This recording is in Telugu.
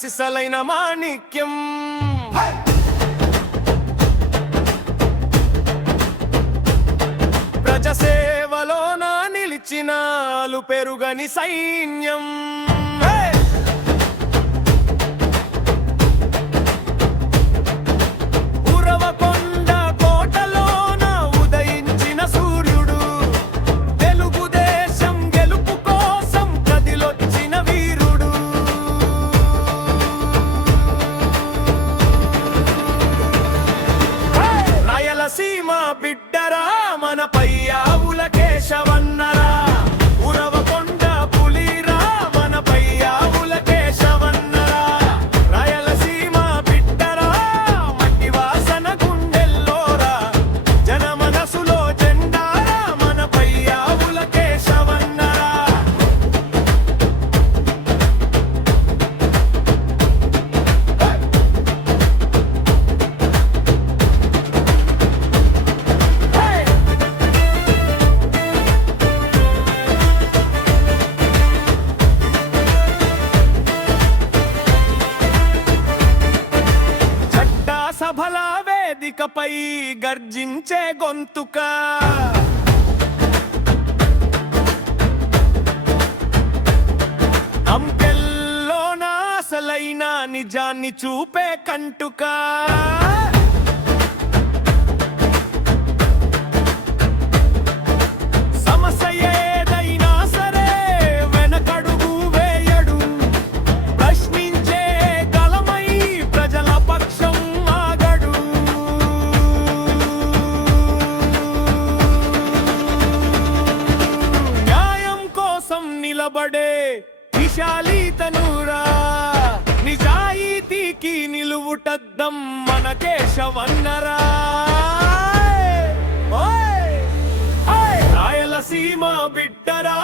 సిసలైన మాణిక్యం. ప్రజసేవలోన నిలిచిన పెరుగని సైన్యం. సీమ బిడ్డరా మనపై ఆవుల కేశవన్నరా, ఉరవకొండ పులిరా మనపై ఆవుల కేశవన్నరా. రాయలసీమ బిడ్డరా మట్టి వాసన గుండెల్లోరా, జన మనసులో జెండారా మనపై ఆవుల కేశవన్నరా. సభల వేదికపై గర్జించే గొంతుక, అంకెల్లోన అసలైన నిజాన్ని చూపే కంటుక. సమస్య ఏదైనా సరే వెనకడుగు వేయడు, ప్రశ్నించే గలమై ప్రజల పక్షం. నిలబడే విశాలితనురా, నిజాయితీకి నిలువుటద్దం మన కేశవన్నరా. రాయలసీమ బిడ్డరా